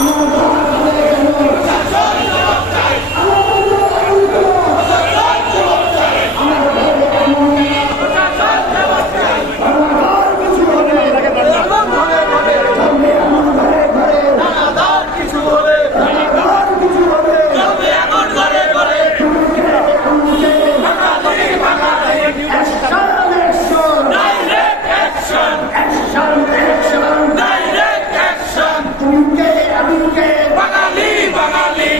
음. বাঙালি বাঙালি।